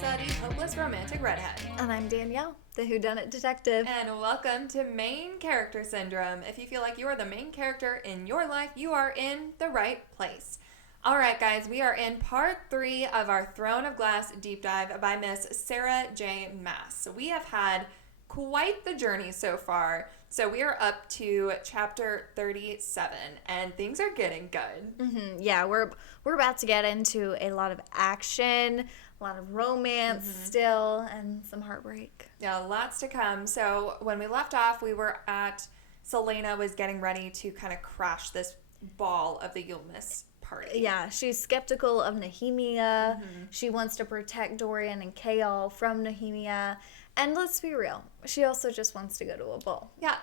Sadie, hopeless romantic redhead. And I'm Danielle, the whodunit detective. And welcome to Main Character Syndrome. If you feel like you are the main character in your life, you are in the right place. Alright guys, we are in part 3 of our Throne of Glass deep dive by Miss Sarah J. Maas. So we have had quite the journey so far. So we are up to chapter 37 and things are getting good. Yeah, we're about to get into a lot of action, a lot of romance still, and some heartbreak. Yeah, lots to come. So when we left off, we were at Celena was getting ready to kind of crash this ball of the Yulmus party. Yeah, she's skeptical of Nehemia. She wants to protect Dorian and Chaol from Nehemia. And let's be real, she also just wants to go to a ball. Yeah,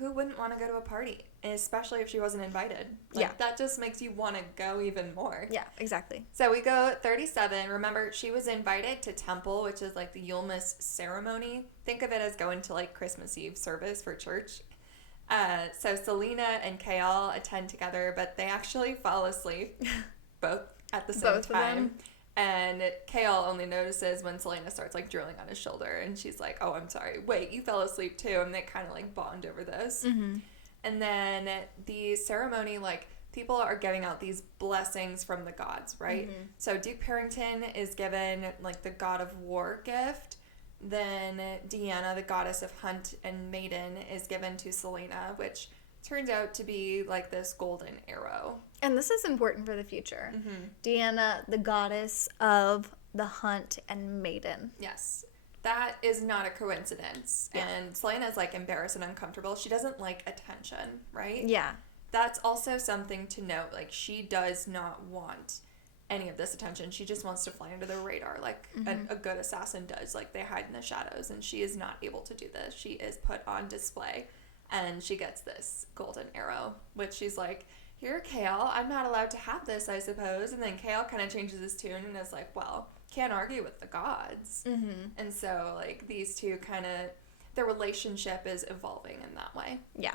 who wouldn't want to go to a party? Especially if she wasn't invited. That just makes you want to go even more. Yeah, exactly. So we go 37. Remember, she was invited to temple, which is like the Yulmus ceremony. Think of it as going to like Christmas Eve service for church. So Celena and Chaol attend together, but they actually fall asleep both at the same time. And Chaol only notices when Celena starts like drilling on his shoulder, and she's like, "Oh, I'm sorry. Wait, you fell asleep too." And they kind of like bond over this. And then the ceremony, like people are giving out these blessings from the gods, right? So Duke Parrington is given like the god of war gift. Then Deanna, the goddess of hunt and maiden, is given to Celena, which turns out to be like this golden arrow. And this is important for the future. Deanna, the goddess of the hunt and maiden. Yes. That is not a coincidence. Yeah. And Selena's like embarrassed and uncomfortable. She doesn't like attention, right? Yeah. That's also something to note. Like, she does not want any of this attention. She just wants to fly under the radar like a good assassin does. Like, they hide in the shadows, and she is not able to do this. She is put on display, and she gets this golden arrow, which she's like, "Here, Chaol, I'm not allowed to have this, I suppose." And then Chaol kind of changes his tune and is like, "Well, can't argue with the gods." And so, like, these two kind of, their relationship is evolving in that way. Yeah.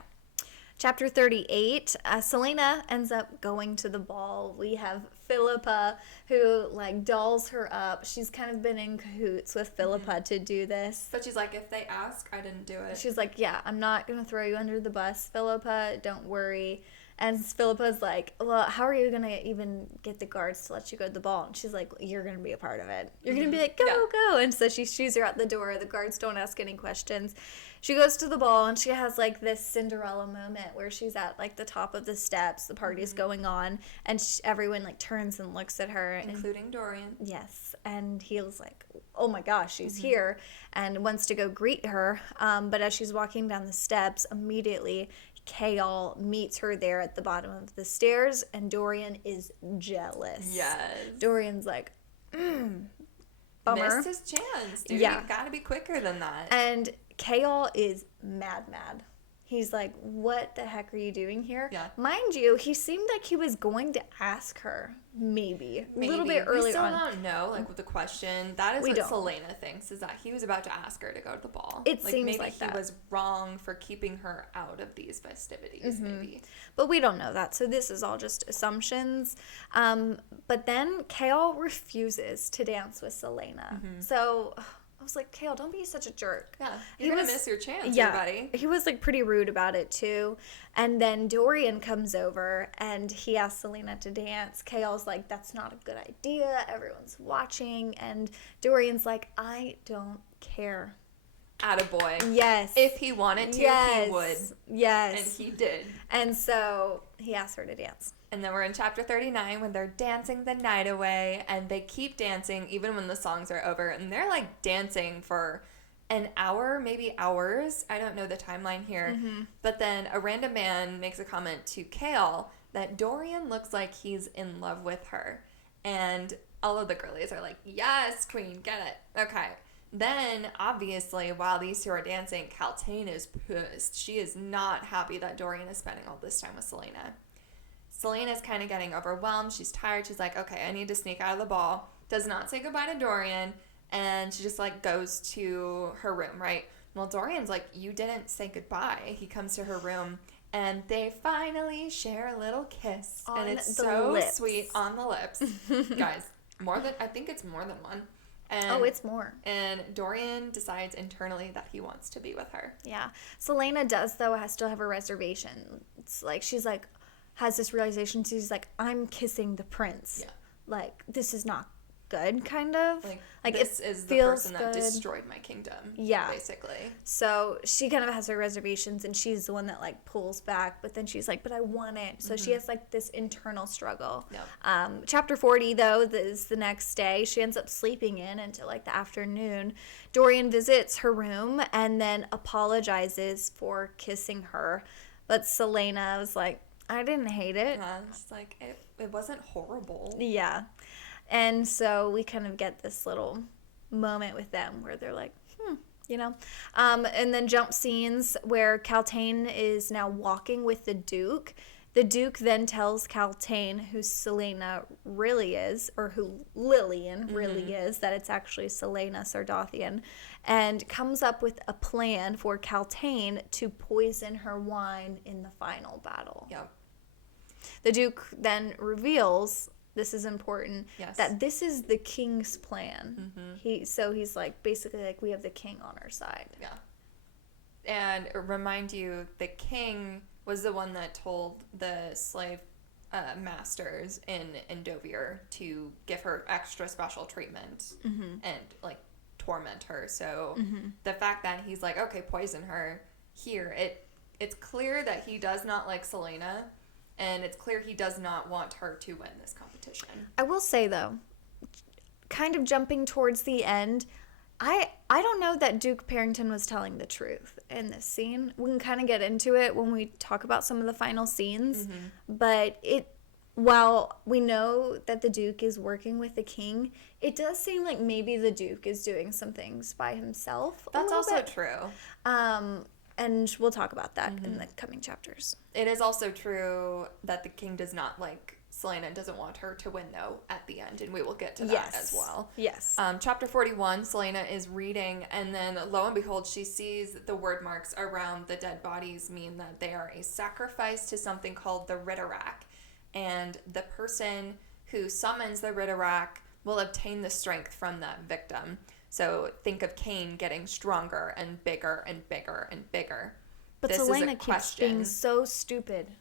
Chapter 38, Celena ends up going to the ball. We have Philippa, who, like, dolls her up. She's kind of been in cahoots with Philippa to do this. But she's like, if they ask, I didn't do it. She's like, yeah, I'm not going to throw you under the bus, Philippa. Don't worry. And Philippa's like, well, how are you going to even get the guards to let you go to the ball? And she's like, you're going to be a part of it. You're going to be like, go. And so she shoos her out the door. The guards don't ask any questions. She goes to the ball, and she has, like, this Cinderella moment where she's at, like, the top of the steps. The party's going on, and everyone, like, turns and looks at her. Including Dorian. Yes, and he was like, oh, my gosh, she's here, and wants to go greet her. But as she's walking down the steps, immediately Chaol meets her there at the bottom of the stairs, and Dorian is jealous. Yes. Dorian's like, bummer. Missed his chance, dude. Yeah. You gotta be quicker than that. And Chaol is mad. He's like, what the heck are you doing here? Yeah. Mind you, he seemed like he was going to ask her, maybe. A little bit earlier we still on. don't know, like, with the question. That is We what don't. Selena thinks, is that he was about to ask her to go to the ball. It seems maybe like that. he was wrong for keeping her out of these festivities, maybe. But we don't know that, so this is all just assumptions. But then Chaol refuses to dance with Celena. So I was like, Chaol, don't be such a jerk. Yeah, you're gonna miss your chance, buddy. He was like pretty rude about it too. And then Dorian comes over and he asks Celena to dance. Chaol's like, that's not a good idea. Everyone's watching. And Dorian's like, I don't care. Attaboy. Yes. If he wanted to, he would. Yes. And he did. And so he asked her to dance. And then we're in chapter 39 when they're dancing the night away, and they keep dancing even when the songs are over. And they're like dancing for an hour, maybe hours. I don't know the timeline here. But then a random man makes a comment to Chaol that Dorian looks like he's in love with her. And all of the girlies are like, yes, queen, get it. Okay. Then, obviously, while these two are dancing, Kaltain is pissed. She is not happy that Dorian is spending all this time with Celena. Selena's kind of getting overwhelmed. She's tired. She's like, okay, I need to sneak out of the ball. Does not say goodbye to Dorian. And she just, like, goes to her room, right? Well, Dorian's like, you didn't say goodbye. He comes to her room, and they finally share a little kiss. On and it's the so lips. sweet on the lips. Guys, I think it's more than one. And, it's more. And Dorian decides internally that he wants to be with her. Yeah. Celena does, though, still have a reservation. It's like, she's like, has this realization. She's like, I'm kissing the prince. Yeah. Like, this is not good, kind of. Like this is the person that destroyed my kingdom. Yeah. Basically. So she kind of has her reservations, and she's the one that, like, pulls back, but then she's like, but I want it. So she has, like, this internal struggle. Yeah. Chapter 40, though, is the next day. She ends up sleeping in until, like, the afternoon. Dorian visits her room and then apologizes for kissing her. But Celena was like, I didn't hate it. Yeah, it's like, it wasn't horrible. Yeah. And so we kind of get this little moment with them where they're like, you know. And then jump scenes where Caltaine is now walking with the Duke. The Duke then tells Caltaine who Celena really is, or who Lillian really is, that it's actually Celena Sardothian, and comes up with a plan for Caltaine to poison her wine in the final battle. Yep. The Duke then reveals, this is important, that this is the king's plan. He's like, basically like, we have the king on our side. Yeah. And remind you, the king was the one that told the slave masters in Dovier to give her extra special treatment and like torment her. So the fact that he's like, okay, poison her here, it's clear that he does not like Celena. And it's clear he does not want her to win this competition. I will say, though, kind of jumping towards the end, I don't know that Duke Parrington was telling the truth in this scene. We can kind of get into it when we talk about some of the final scenes. But while we know that the Duke is working with the king, it does seem like maybe the Duke is doing some things by himself. That's also true. And we'll talk about that in the coming chapters. It is also true that the king does not like Celena and doesn't want her to win, though, at the end. And we will get to that as well. Yes. Chapter 41, Celena is reading, and then lo and behold, she sees the word marks around the dead bodies mean that they are a sacrifice to something called the Ritterak. And the person who summons the Ritterak will obtain the strength from that victim. So think of Cain getting stronger and bigger and bigger and bigger. But Celena keeps being so stupid.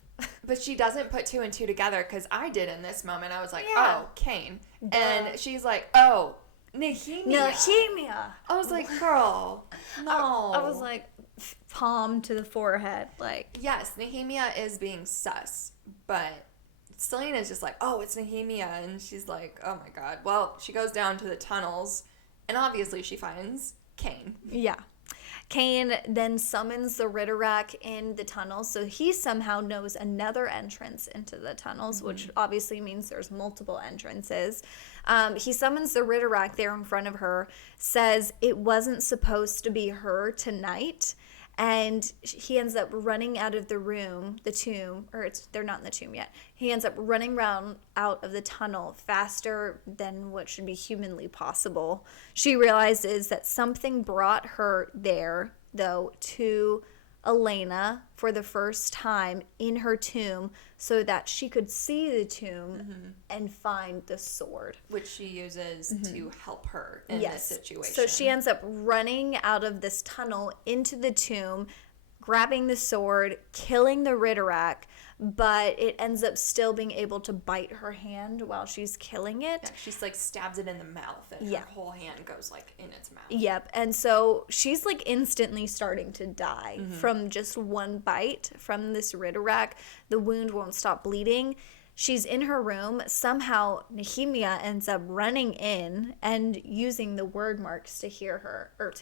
But she doesn't put two and two together, because I did in this moment. I was like, oh, Cain. Duh. And she's like, oh, Nehemia. I was like, girl, no. I was like, palm to the forehead. Like, yes, Nehemia is being sus, but Celena is just like, oh, it's Nehemia. And she's like, oh my God. Well, she goes down to the tunnels. And obviously she finds Cain. Yeah. Cain then summons the Ritterak in the tunnels, so he somehow knows another entrance into the tunnels, which obviously means there's multiple entrances. He summons the Ritterak there in front of her, says it wasn't supposed to be her tonight, and he ends up running out of the room, the tomb, or they're not in the tomb yet. He ends up running around out of the tunnel faster than what should be humanly possible. She realizes that something brought her there, though, to Elena for the first time in her tomb so that she could see the tomb and find the sword. Which she uses to help her in this situation. So she ends up running out of this tunnel into the tomb, grabbing the sword, killing the Ritterak, but it ends up still being able to bite her hand while she's killing it. Yeah, she's like stabs it in the mouth, and her whole hand goes like in its mouth. Yep, and so she's like instantly starting to die from just one bite from this Ritterak. The wound won't stop bleeding. She's in her room. Somehow Nehemia ends up running in and using the word marks to hear her, or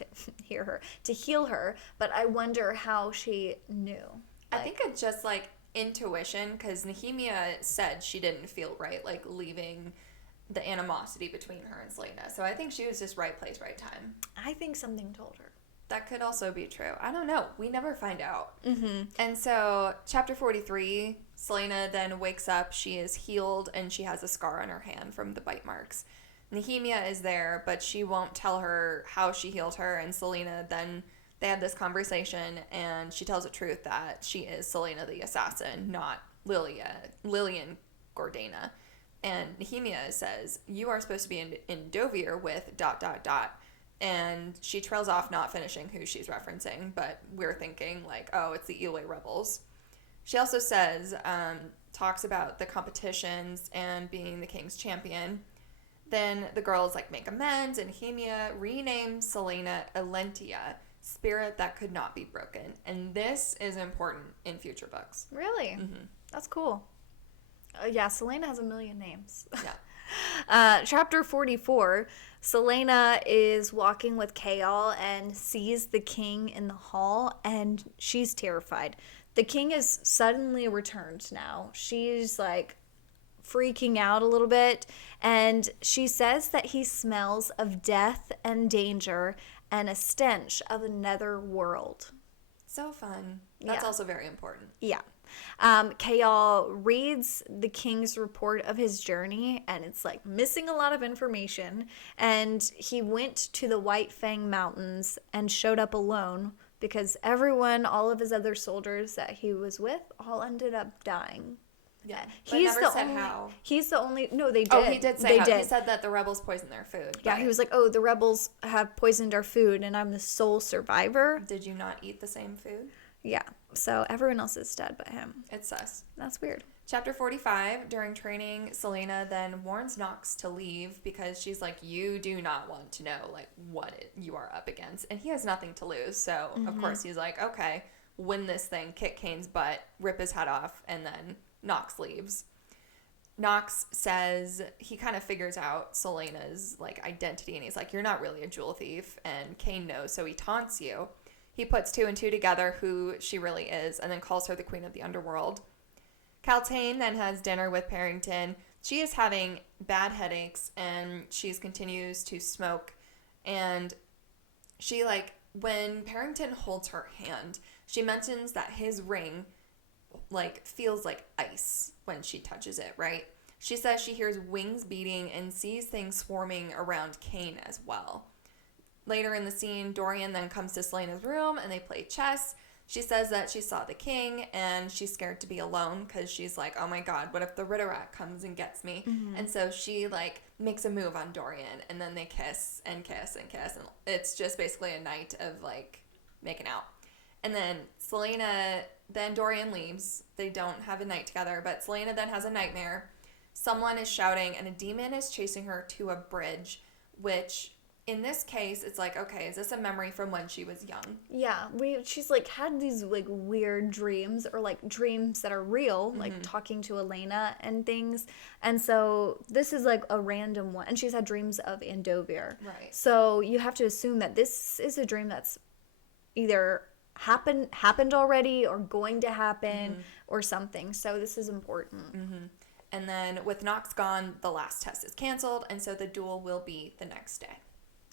to heal her. But I wonder how she knew. I think it's just like intuition, because Nehemia said she didn't feel right, like leaving the animosity between her and Celena. So I think she was just right place, right time. I think something told her. That could also be true. I don't know. We never find out. And so chapter 43, Celena then wakes up. She is healed, and she has a scar on her hand from the bite marks. Nehemia is there, but she won't tell her how she healed her, and Celena then... They have this conversation, and she tells the truth that she is Celena the assassin, not Lillian Gordana. And Nehemia says, you are supposed to be in Dovir with ... And she trails off, not finishing who she's referencing, but we're thinking like, oh, it's the Eloi rebels. She also says, talks about the competitions and being the king's champion. Then the girls like make amends, and Nehemia renames Celena Elentia, spirit that could not be broken. And this is important in future books. Really? Mm-hmm. That's cool. Yeah, Celena has a million names. Yeah. Chapter 44, Celena is walking with Kaal and sees the king in the hall, and she's terrified. The king is suddenly returned now. She's like freaking out a little bit, and she says that he smells of death and danger and a stench of another world. So fun. That's also very important. Yeah. Kaal reads the king's report of his journey, and it's like missing a lot of information. And he went to the White Fang Mountains and showed up alone because everyone, all of his other soldiers that he was with, all ended up dying. Yeah, but he's never said how. He's the only. No, they did. Oh, he did say how. He said that the rebels poisoned their food. Yeah, he was like, "Oh, the rebels have poisoned our food, and I'm the sole survivor." Did you not eat the same food? Yeah, so everyone else is dead but him. It's sus. That's weird. Chapter 45, during training, Celena then warns Nox to leave because she's like, you do not want to know like you are up against. And he has nothing to lose. So, of course, he's like, okay, win this thing, kick Kane's butt, rip his head off, and then Nox leaves. Nox says he kind of figures out Selena's like identity, and he's like, you're not really a jewel thief. And Kane knows, so he taunts you. He puts two and two together who she really is, and then calls her the queen of the underworld. Caltaine then has dinner with Parrington. She is having bad headaches, and she continues to smoke. And she, like, when Parrington holds her hand, she mentions that his ring, like, feels like ice when she touches it, right? She says she hears wings beating and sees things swarming around Kane as well. Later in the scene, Dorian then comes to Selena's room, and they play chess. She says that she saw the king, and she's scared to be alone because she's like, oh my god, what if the Ritterat comes and gets me? Mm-hmm. And so she, like, makes a move on Dorian, and then they kiss and kiss and kiss, and it's just basically a night of, like, making out. And then Dorian leaves. They don't have a night together, but Celena then has a nightmare. Someone is shouting, and a demon is chasing her to a bridge, which... in this case, it's like, okay, is this a memory from when she was young? Yeah, she's like had these like weird dreams or like dreams that are real, like talking to Elena and things. And so this is like a random one. And she's had dreams of Andovir. Right. So you have to assume that this is a dream that's either happened already or going to happen or something. So this is important. Mm-hmm. And then with Nox gone, the last test is canceled. And so the duel will be the next day.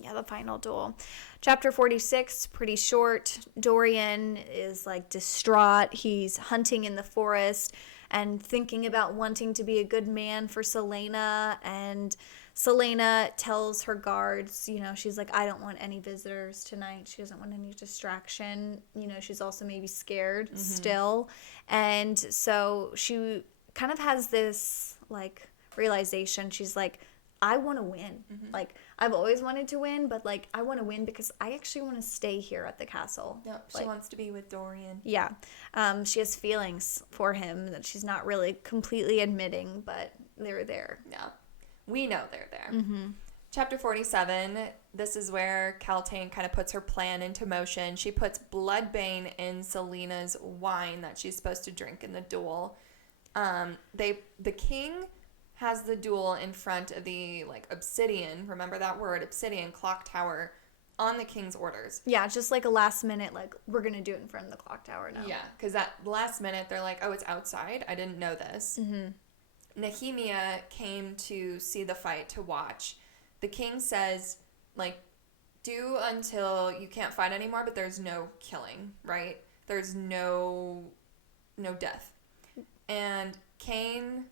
Yeah, the final duel. Chapter 46, pretty short. Dorian is like distraught. He's hunting in the forest and thinking about wanting to be a good man for Celena. And Celena tells her guards, you know, she's like, I don't want any visitors tonight. She doesn't want any distraction. You know, she's also maybe scared still. And so she kind of has this like realization. She's like, I want to win. Like, I've always wanted to win, but, like, I want to win because I actually want to stay here at the castle. Yep, she wants to be with Dorian. Yeah. She has feelings for him that she's not really completely admitting, but they're there. Yeah. We know they're there. Chapter 47, this is where Caltaine kind of puts her plan into motion. She puts Bloodbane in Selena's wine that she's supposed to drink in the duel. The king... has the duel in front of the, like, obsidian, remember that word, obsidian clock tower, on the king's orders. Yeah, just like a last minute, like, we're going to do it in front of the clock tower now. Yeah, because that last minute, they're like, oh, it's outside? I didn't know this. Nehemia came to see the fight, to watch. The king says, like, do until you can't fight anymore, but there's no killing, right? There's no death. And Kane...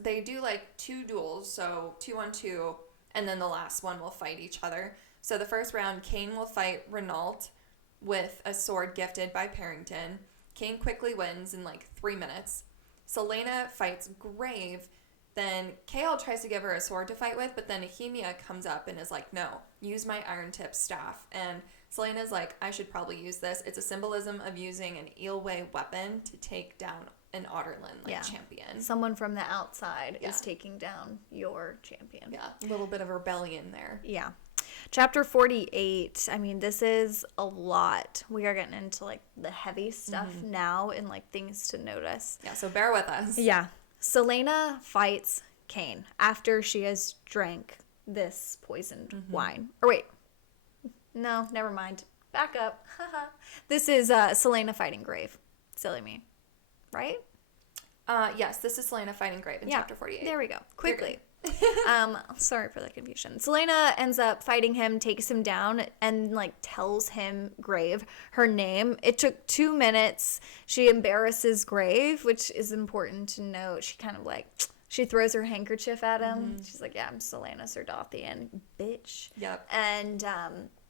they do like 2 duels, so 2-on-2, and then the last one will fight each other. So the first round, Kane will fight Renault with a sword gifted by Parrington. Kane quickly wins in like 3 minutes. Celena fights Grave, Then Chaol tries to give her a sword to fight with, but then Nehemia comes up and is like, no, use my iron tip staff. And Celena's like, I should probably use this. It's a symbolism of using an eelway weapon to take down an Otterlin champion. Someone from the outside is taking down your champion. Yeah, a little bit of rebellion there. Yeah. Chapter 48, I mean, this is a lot. We are getting into, like, the heavy stuff now and, like, things to notice. Yeah, so bear with us. Yeah. Celena fights Cain after she has drank this poisoned wine. Or wait. No, never mind. Back up. This is Celena fighting Grave. Silly me. Right? Yes, this is Celena fighting Grave in chapter 48. There we go. Quickly. Sorry for the confusion. Celena ends up fighting him, takes him down, and like tells him Grave her name. It took 2 minutes. She embarrasses Grave, which is important to note. She kind of like she throws her handkerchief at him. She's like, "Yeah, I'm Celena Sardothian, bitch." Yep. And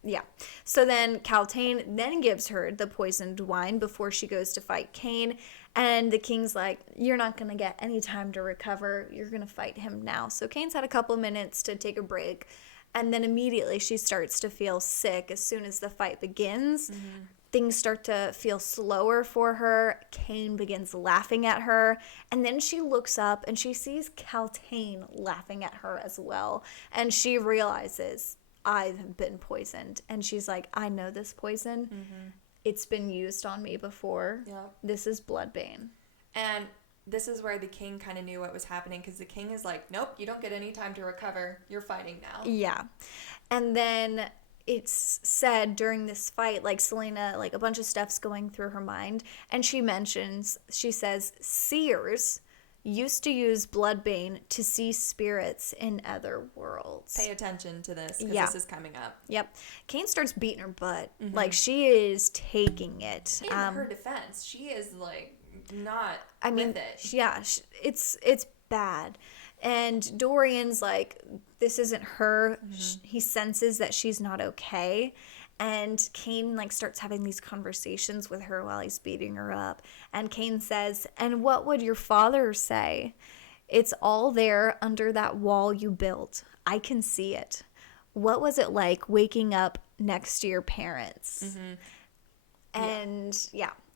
yeah. So then Caltaine then gives her the poisoned wine before she goes to fight Cain. And the king's like, you're not going to get any time to recover. You're going to fight him now. So Cain's had a couple minutes to take a break. And then immediately she starts to feel sick as soon as the fight begins. Things start to feel slower for her. Cain begins laughing at her. And then she looks up and she sees Caltaine laughing at her as well. And she realizes, I've been poisoned. And she's like, I know this poison. It's been used on me before. Yeah. This is bloodbane. And this is where the king kind of knew what was happening because the king is like, nope, you don't get any time to recover. You're fighting now. Yeah. And then it's said during this fight, like Celena, like a bunch of stuff's going through her mind. And she says, seers used to use bloodbane to see spirits in other worlds. Pay attention to this because this is coming up. Yep. Cain starts beating her butt. Like, she is taking it. In her defense, she is, like, not with it. Yeah, it's bad. And Dorian's like, this isn't her. He senses that she's not okay. And Cain, like, starts having these conversations with her while he's beating her up. And Cain says, and what would your father say? It's all there under that wall you built. I can see it. What was it like waking up next to your parents? And,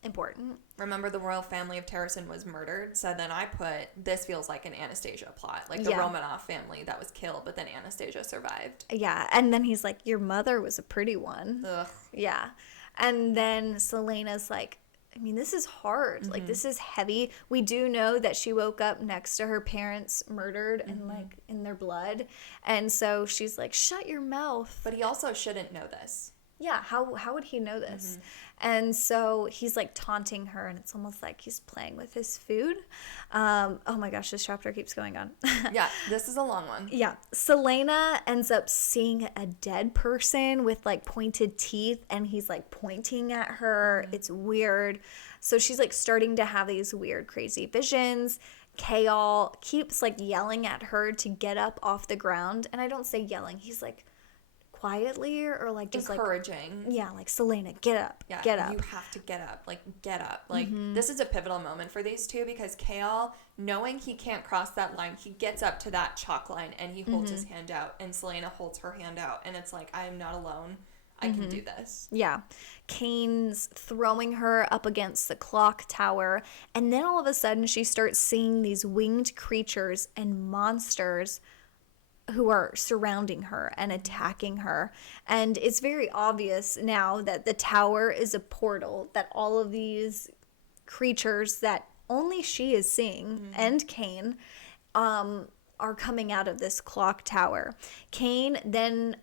important. Remember the royal family of Terrason was murdered? So then I put, this feels like an Anastasia plot. Like the Romanov family that was killed, but then Anastasia survived. Yeah, and then he's like, your mother was a pretty one. Ugh. Yeah. And then Selena's like, I mean, this is hard. Like, this is heavy. We do know that she woke up next to her parents murdered and, like, in their blood. And so she's like, shut your mouth. But he also shouldn't know this. Yeah, how would he know this? And so he's like taunting her, and it's almost like he's playing with his food. Oh my gosh, this chapter keeps going on. Yeah, this is a long one. Yeah, Celena ends up seeing a dead person with like pointed teeth, and he's like pointing at her. It's weird. So she's like starting to have these weird, crazy visions. Chaol keeps like yelling at her to get up off the ground, and I don't say yelling. He's like quietly or like just encouraging. Like Celena, get up. Yeah, get up. You have to get up. Like, get up. Like, this is a pivotal moment for these two because Chaol, knowing he can't cross that line, he gets up to that chalk line and he holds his hand out, and Celena holds her hand out, and it's like, I am not alone. I can do this. Yeah. Cain's throwing her up against the clock tower, and then all of a sudden she starts seeing these winged creatures and monsters who are surrounding her and attacking her. And it's very obvious now that the tower is a portal, that all of these creatures that only she is seeing and Cain are coming out of this clock tower. Cain then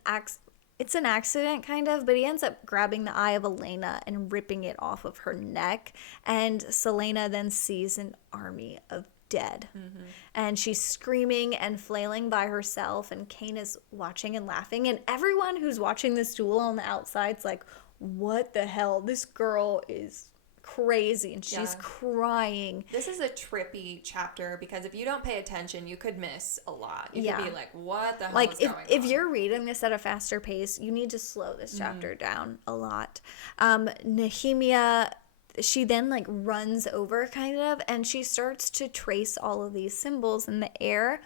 it's an accident kind of, but he ends up grabbing the eye of Elena and ripping it off of her neck. And Celena then sees an army of dead. And she's screaming and flailing by herself, and Cain is watching and laughing, and everyone who's watching this duel on the outside's like, what the hell, this girl is crazy, and she's crying. This is a trippy chapter because if you don't pay attention, you could miss a lot. You could be like, what the hell is going on? If you're reading this at a faster pace, you need to slow this chapter down a lot. Nehemia she then like runs over kind of, and she starts to trace all of these symbols in the air.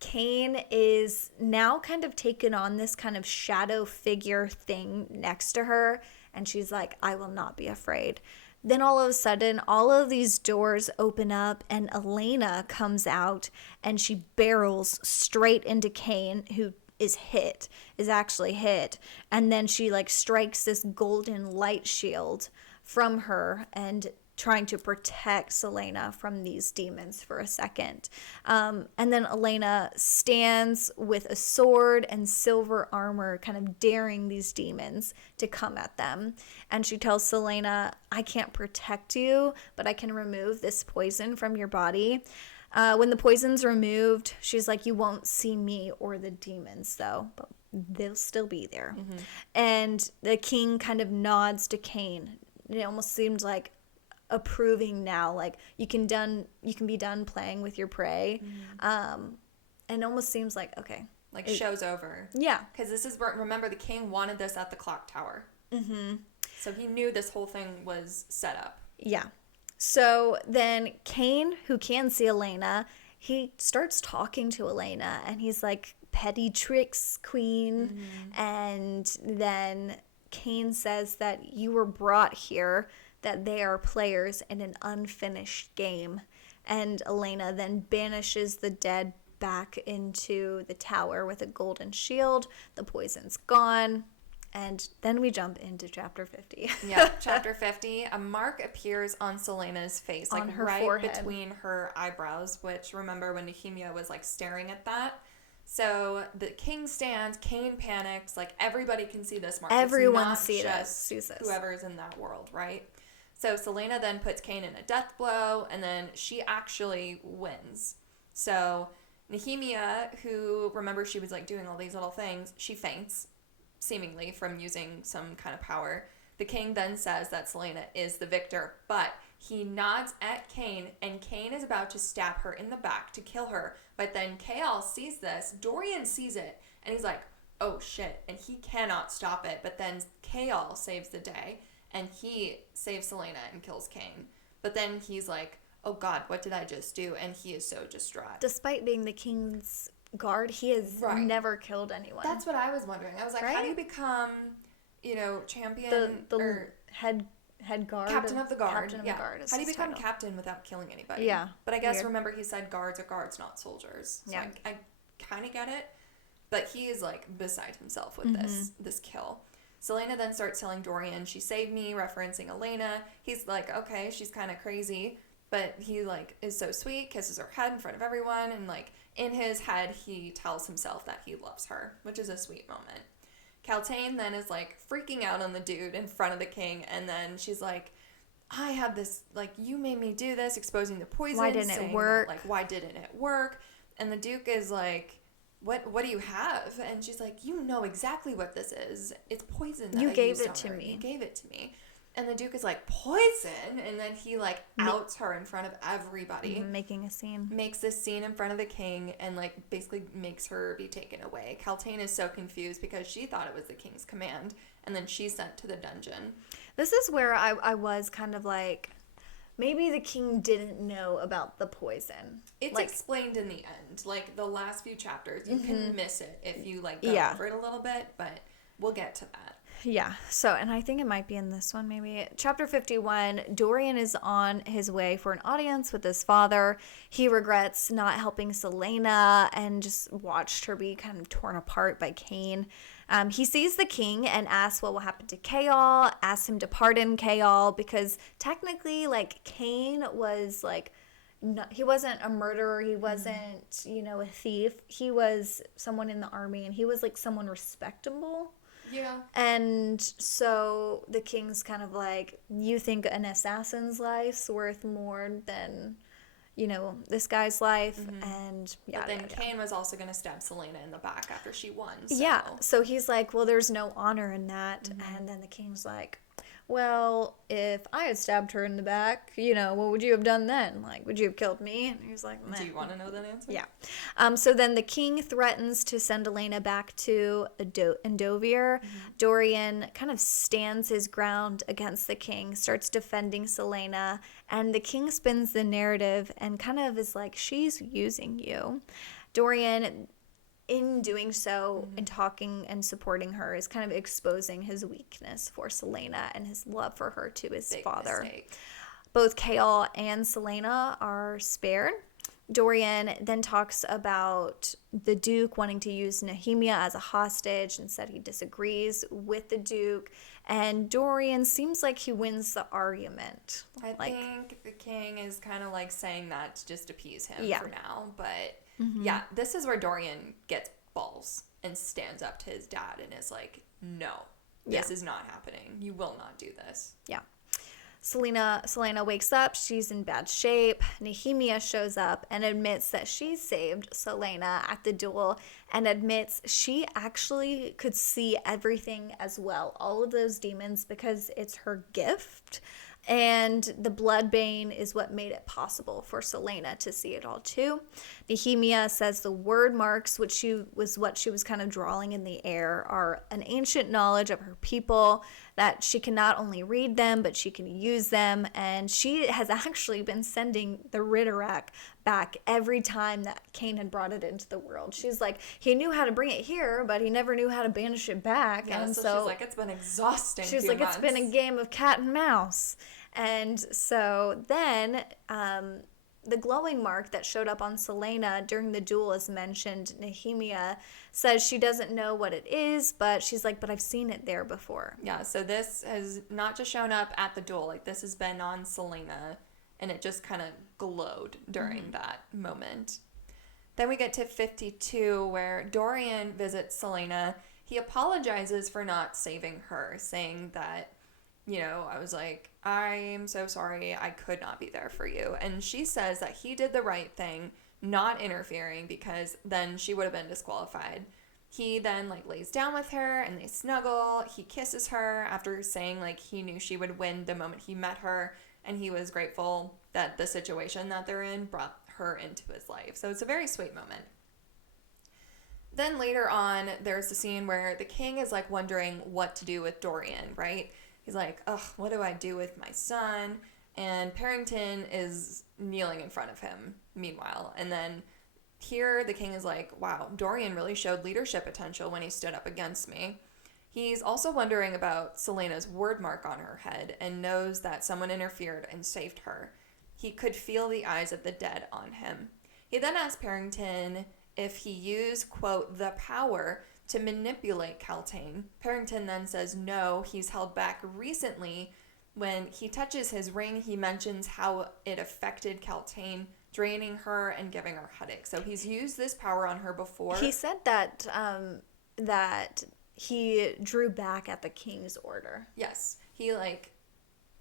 Cain is now kind of taken on this kind of shadow figure thing next to her, and she's like, I will not be afraid. Then all of a sudden, all of these doors open up, and Elena comes out, and she barrels straight into Cain, who is actually hit. And then she like strikes this golden light shield from her and trying to protect Celena from these demons for a second. And then Elena stands with a sword and silver armor, kind of daring these demons to come at them. And she tells Celena, I can't protect you, but I can remove this poison from your body. When the poison's removed, she's like, you won't see me or the demons, though, but they'll still be there. Mm-hmm. And the king kind of nods to Cain. It almost seemed like approving now, like you can be done playing with your prey. Mm-hmm. And it almost seems like, okay, like show's over. Yeah, because this is where, remember, the king wanted this at the clock tower. Mm-hmm. So he knew this whole thing was set up. Yeah. So then Cain, who can see Elena, he starts talking to Elena, and he's like, petty tricks, queen. Mm-hmm. And then Cain says that you were brought here, that they are players in an unfinished game. And Elena then banishes the dead back into the tower with a golden shield. The poison's gone. And then we jump into chapter 50. Yeah, chapter 50. A mark appears on Celena's face, like on her right forehead, between her eyebrows, which, remember when Nehemia was like staring at that? So the king stands, Cain panics, like everybody can see this mark. Everyone sees this. Whoever's in that world, right? So Celena then puts Cain in a death blow, and then she actually wins. So Nehemia, who, remember, she was like doing all these little things, she faints, seemingly from using some kind of power. The king then says that Celena is the victor, but he nods at Cain, and Cain is about to stab her in the back to kill her. But then Kael sees this, Dorian sees it, and he's like, oh shit, and he cannot stop it. But then Kael saves the day, and he saves Celena and kills Cain. But then he's like, oh god, what did I just do? And he is so distraught. Despite being the king's guard, he has never killed anyone. That's what I was wondering. I was like, how do you become, champion or head guard? Captain of the guard. Captain of the guard. How do you become captain without killing anybody? Yeah. But I guess, remember, he said guards are guards, not soldiers. So yeah. I kind of get it. But he is, like, beside himself with this kill. Celena then starts telling Dorian, she saved me, referencing Elena. He's like, okay, she's kind of crazy. But he, like, is so sweet, kisses her head in front of everyone, and, like, in his head, he tells himself that he loves her, which is a sweet moment. Kaltain then is, like, freaking out on the dude in front of the king, and then she's like, I have this, like, you made me do this, exposing the poison. Why didn't it work? That, like, why didn't it work? And the duke is like, what do you have? And she's like, you know exactly what this is. It's poison that you I gave used it on to her. me. You gave it to me. And the duke is like, poison? And then he, like, outs her in front of everybody. Making a scene. Makes this scene in front of the king and, like, basically makes her be taken away. Kaltain is so confused because she thought it was the king's command. And then she's sent to the dungeon. This is where I was kind of like, maybe the king didn't know about the poison. It's like, explained in the end. Like, the last few chapters, you can miss it if you, like, go over it a little bit. But we'll get to that. Yeah, so, and I think it might be in this one, maybe. Chapter 51, Dorian is on his way for an audience with his father. He regrets not helping Celena and just watched her be kind of torn apart by Cain. He sees the king and asks what will happen to Kael, asks him to pardon Kael, because technically, like, Cain was, like, no, he wasn't a murderer, he wasn't, a thief. He was someone in the army, and he was, like, someone respectable. Yeah. And so the king's kind of like, you think an assassin's life's worth more than, this guy's life, and But then Cain was also going to stab Celena in the back after she won. So. Yeah, so he's like, well, there's no honor in that, and then the king's like, well, if I had stabbed her in the back, what would you have done then? Like, would you have killed me? And he was like, meh. Do you want to know that answer? Yeah. So then the king threatens to send Elena back to Endovir. Dorian kind of stands his ground against the king, starts defending Celena, and the king spins the narrative and kind of is like, she's using you. Dorian, in doing so, in talking and supporting her, is kind of exposing his weakness for Celena and his love for her to his father. Mistake. Both Chaol and Celena are spared. Dorian then talks about the Duke wanting to use Nehemia as a hostage and said he disagrees with the Duke. And Dorian seems like he wins the argument. I think the king is kind of like saying that to just appease him for now. But yeah, this is where Dorian gets balls and stands up to his dad and is like, no, this is not happening. You will not do this. Yeah. Celena wakes up. She's in bad shape. Nehemia shows up and admits that she saved Celena at the duel and admits she actually could see everything as well, all of those demons, because it's her gift. And the bloodbane is what made it possible for Celena to see it all too. Nehemia says the word marks, which what she was kind of drawing in the air, are an ancient knowledge of her people, that she can not only read them, but she can use them. And she has actually been sending the Ritterak back every time that Cain had brought it into the world. She's like, he knew how to bring it here, but he never knew how to banish it back. Yeah, and so she's like, it's been exhausting. She's like, it's been a game of cat and mouse. And so then the glowing mark that showed up on Celena during the duel is mentioned. Nehemia says she doesn't know what it is, but she's like, but I've seen it there before. Yeah, so this has not just shown up at the duel. Like, this has been on Celena, and it just kind of glowed during that moment. Then we get to 52, where Dorian visits Celena. He apologizes for not saving her, saying that, I was like, I'm so sorry, I could not be there for you. And she says that he did the right thing, not interfering, because then she would have been disqualified. He then, lays down with her, and they snuggle. He kisses her after saying, he knew she would win the moment he met her, and he was grateful that the situation that they're in brought her into his life. So it's a very sweet moment. Then later on, there's the scene where the king is, wondering what to do with Dorian, right? He's like, ugh, what do I do with my son? And Parrington is kneeling in front of him, meanwhile. And then here the king is like, wow, Dorian really showed leadership potential when he stood up against me. He's also wondering about Celena's word mark on her head and knows that someone interfered and saved her. He could feel the eyes of the dead on him. He then asks Parrington if he used, quote, the power to manipulate Kaltain. Parrington then says no, he's held back recently. When he touches his ring, he mentions how it affected Kaltain, draining her and giving her headaches. So he's used this power on her before. He said that that he drew back at the king's order. Yes, he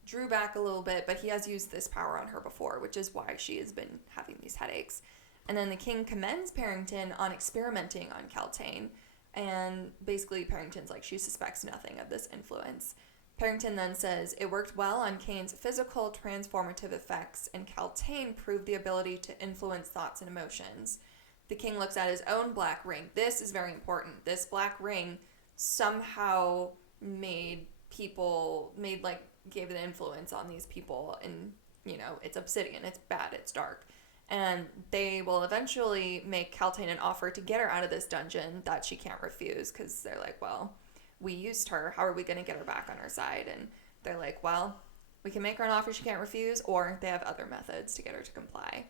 drew back a little bit, but he has used this power on her before, which is why she has been having these headaches. And then the king commends Parrington on experimenting on Kaltain. And basically Parrington's like, she suspects nothing of this influence. Parrington then says, it worked well on Cain's physical transformative effects, and Kaltain proved the ability to influence thoughts and emotions. The king looks at his own black ring. This is very important. This black ring somehow gave an influence on these people. And, it's obsidian. It's bad. It's dark. And they will eventually make Kaltain an offer to get her out of this dungeon that she can't refuse, because they're like, well, we used her. How are we going to get her back on our side? And they're like, well, we can make her an offer she can't refuse, or they have other methods to get her to comply.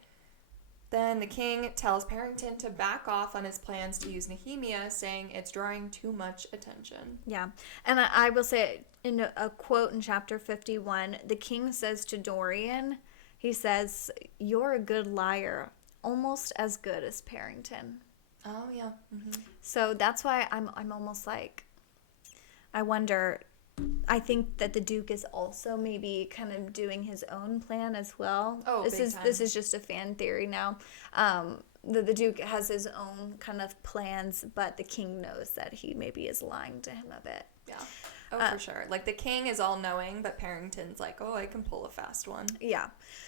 Then the king tells Parrington to back off on his plans to use Nehemia, saying it's drawing too much attention. Yeah. And I will say, in a quote in chapter 51, the king says to Dorian, he says, you're a good liar, almost as good as Parrington. Oh, yeah. Mm-hmm. So that's why I'm almost like, I wonder, I think that the Duke is also maybe kind of doing his own plan as well. Oh, this is just a fan theory now. The Duke has his own kind of plans, but the king knows that he maybe is lying to him a bit. Yeah. Oh, for sure. Like, the king is all-knowing, but Parrington's like, oh, I can pull a fast one. Yeah.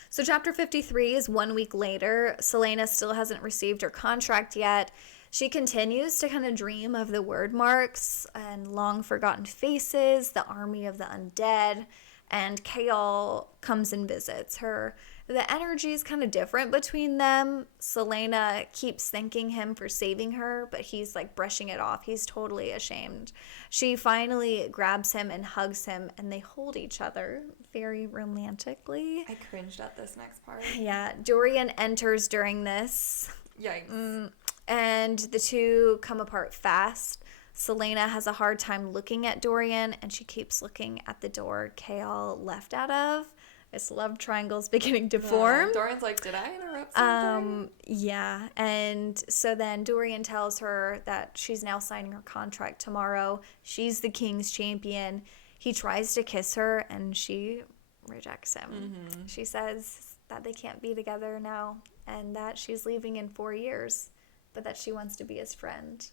So chapter 53 is 1 week later. Celena still hasn't received her contract yet. She continues to kind of dream of the word marks and long-forgotten faces, the army of the undead, and Chaol comes and visits her. The energy is kind of different between them. Celena keeps thanking him for saving her, but he's like brushing it off. He's totally ashamed. She finally grabs him and hugs him, and they hold each other very romantically. I cringed at this next part. Yeah, Dorian enters during this. Yikes. And the two come apart fast. Celena has a hard time looking at Dorian, and she keeps looking at the door Chaol left out of. This love triangle's beginning to form. Dorian's like, did I interrupt something? Yeah, and so then Dorian tells her that she's now signing her contract tomorrow. She's the king's champion. He tries to kiss her, and she rejects him. Mm-hmm. She says that they can't be together now, and that she's leaving in 4 years, but that she wants to be his friend.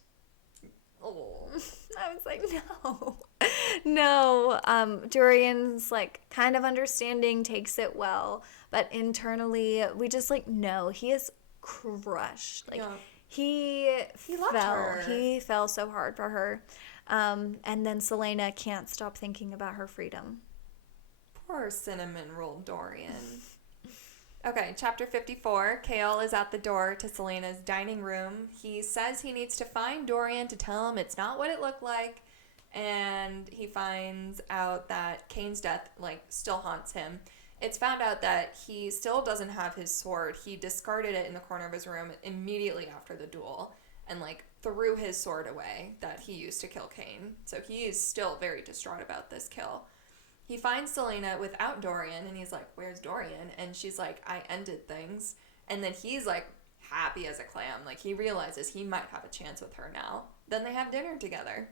Oh, I was like, no. Dorian's like kind of understanding, takes it well, but internally we just like know he is crushed. Like he loved her. He fell so hard for her. And then Celena can't stop thinking about her freedom. Poor cinnamon roll Dorian. Okay, chapter 54. Chaol is at the door to Celena's dining room. He says he needs to find Dorian to tell him it's not what it looked like. And he finds out that Kane's death, like, still haunts him. It's found out that he still doesn't have his sword. He discarded it in the corner of his room immediately after the duel and, like, threw his sword away that he used to kill Kane. So he is still very distraught about this kill. He finds Celena without Dorian, and he's like, where's Dorian? And she's like, I ended things. And then he's like, happy as a clam. Like, he realizes he might have a chance with her now. Then they have dinner together.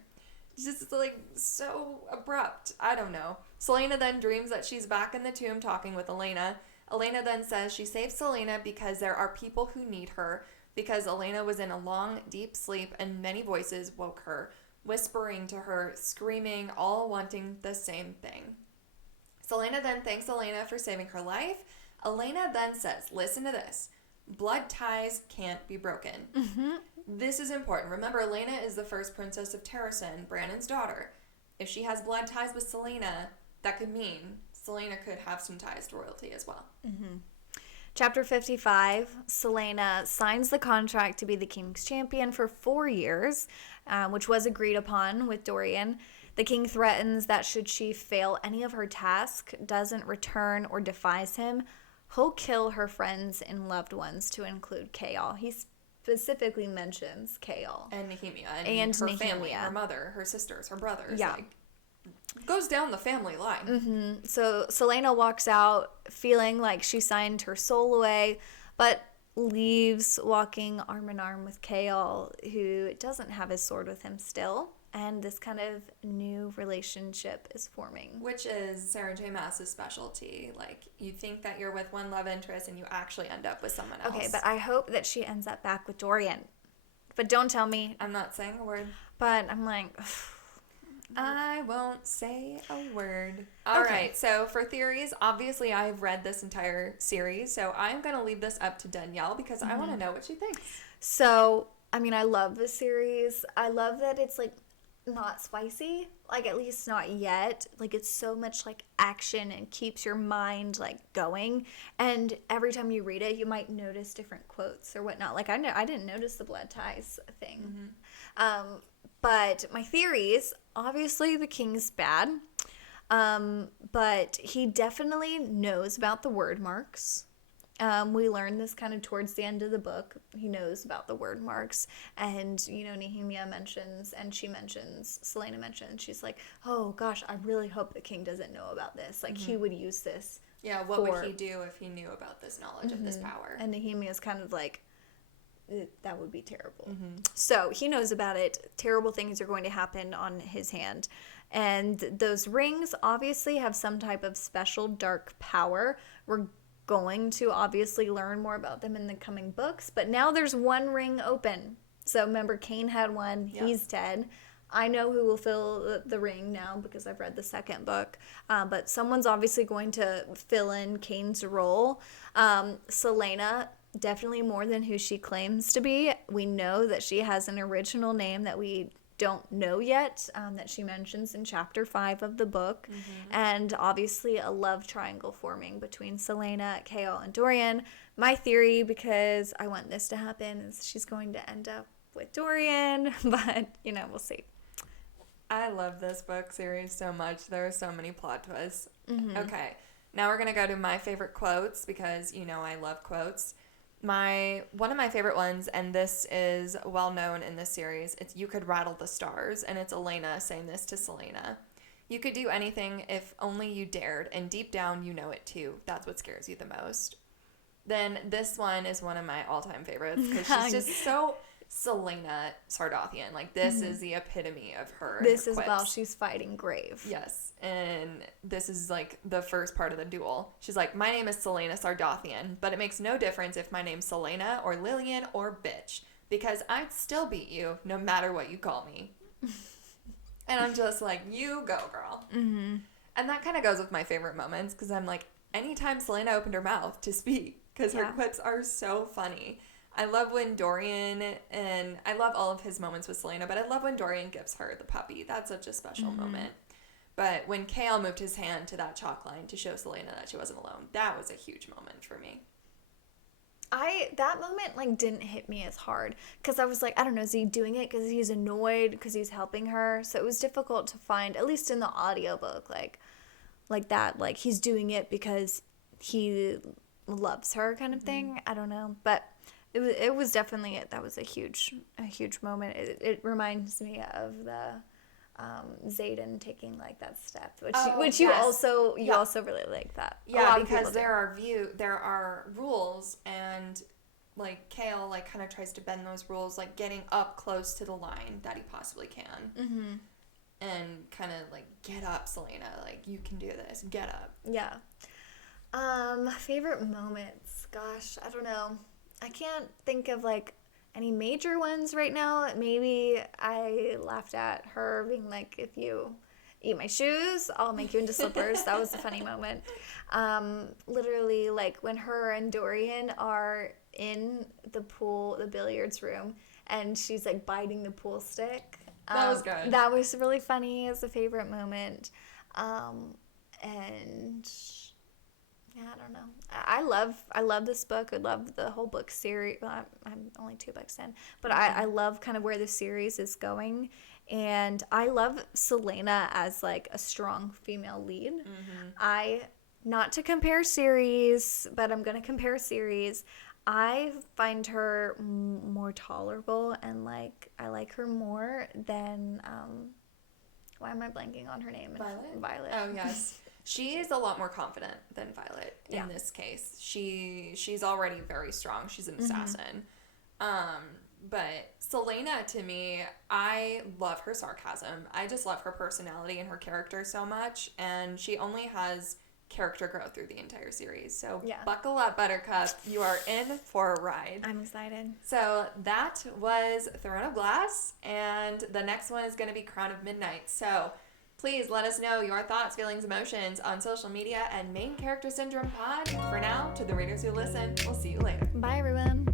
It's just, like, so abrupt. I don't know. Celena then dreams that she's back in the tomb talking with Elena. Elena then says she saved Celena because there are people who need her, because Elena was in a long, deep sleep, and many voices woke her, whispering to her, screaming, all wanting the same thing. Celena then thanks Elena for saving her life. Elena then says, listen to this, blood ties can't be broken. Mm-hmm. This is important. Remember, Elena is the first princess of Terrasen, Brandon's daughter. If she has blood ties with Celena, that could mean Celena could have some ties to royalty as well. Mm-hmm. Chapter 55, Celena signs the contract to be the king's champion for 4 years, which was agreed upon with Dorian. The king threatens that should she fail any of her tasks, doesn't return, or defies him, he'll kill her friends and loved ones, to include Chaol. He specifically mentions Chaol. And Nehemia. And her family, her mother, her sisters, her brothers. Yeah. Like, goes down the family line. Mm-hmm. So Celena walks out feeling like she signed her soul away, but leaves walking arm in arm with Chaol, who doesn't have his sword with him still. And this kind of new relationship is forming. Which is Sarah J. Maas's specialty. Like, you think that you're with one love interest and you actually end up with someone else. Okay, but I hope that she ends up back with Dorian. But don't tell me. I'm not saying a word. But I'm like... I won't say a word. All right, so for theories, obviously I've read this entire series, so I'm going to leave this up to Danielle because I want to know what she thinks. So, I mean, I love this series. I love that it's, like, not spicy, like, at least not yet. Like, it's so much, like, action and keeps your mind, like, going. And every time you read it, you might notice different quotes or whatnot. Like, I didn't notice the blood ties thing. Mm-hmm. But my theories, obviously the king's bad, but he definitely knows about the word marks. We learn this kind of towards the end of the book. He knows about the word marks. And, you know, Nehemia mentions, and she mentions, Celena mentions, she's like, oh, gosh, I really hope the king doesn't know about this. Like, he would use this. Yeah, what would he do if he knew about this knowledge of this power? And Nehemia's kind of like, that would be terrible. Mm-hmm. So he knows about it. Terrible things are going to happen on his hand. And those rings obviously have some type of special dark power. We're going to obviously learn more about them in the coming books. But now there's one ring open. So remember, Kane had one. Yep. He's dead. I know who will fill the ring now because I've read the second book, but someone's obviously going to fill in Kane's role. Celena, definitely more than who she claims to be. We know that she has an original name that we don't know yet, that she mentions in chapter 5 of the book. And obviously a love triangle forming between Celena, Kale, and Dorian. My theory, because I want this to happen, is she's going to end up with Dorian, but, we'll see. I love this book series so much. There are so many plot twists. Okay, now we're going to go to my favorite quotes because, I love quotes. One of my favorite ones, and this is well known in this series, it's "You could rattle the stars," and it's Elena saying this to Celena. "You could do anything if only you dared, and deep down you know it too. That's what scares you the most." Then this one is one of my all-time favorites because she's just so Celena Sardathian. Like, this is the epitome of her. This is while she's fighting Grave. Yes, and this is like the first part of the duel. She's like, "My name is Celena Sardathian, but it makes no difference if my name's Celena or Lillian or bitch, because I'd still beat you no matter what you call me." And I'm just like, you go, girl. And that kind of goes with my favorite moments because I'm like, anytime Celena opened her mouth to speak, because her quips are so funny. I love when Dorian, and I love all of his moments with Celena, but I love when Dorian gives her the puppy. That's such a special moment. But when Kale moved his hand to that chalk line to show Celena that she wasn't alone, that was a huge moment for me. That moment, didn't hit me as hard, because I was like, I don't know, is he doing it because he's annoyed, because he's helping her? So it was difficult to find, at least in the audiobook, like that, like he's doing it because he loves her kind of thing. I don't know, but it was definitely, that was a huge moment. It reminds me of the Xaden taking that step, which you also really like that. Yeah, because there are rules, and Kale kind of tries to bend those rules, getting up close to the line that he possibly can. And kind of get up, Celena, you can do this, get up. Yeah. Favorite moments, gosh, I don't know. I can't think of any major ones right now. Maybe I laughed at her being like, "If you eat my shoes, I'll make you into slippers." That was a funny moment. Literally, when her and Dorian are in the pool, the billiards room, and she's biting the pool stick. That was good. That was really funny. It's a favorite moment. And yeah, I don't know. I love this book. I love the whole book series. Well, I'm only 2 books in, but I love kind of where the series is going, and I love Celena as a strong female lead. Not to compare series, but I'm gonna compare series. I find her more tolerable, and I like her more than why am I blanking on her name? Violet. Oh yes. She is a lot more confident than Violet in this case. She's already very strong. She's an assassin. But Celena, to me, I love her sarcasm. I just love her personality and her character so much. And she only has character growth through the entire series. So buckle up, Buttercup. You are in for a ride. I'm excited. So that was Throne of Glass. And the next one is going to be Crown of Midnight. So please let us know your thoughts, feelings, emotions on social media and Main Character Syndrome Pod. For now, to the readers who listen, we'll see you later. Bye, everyone.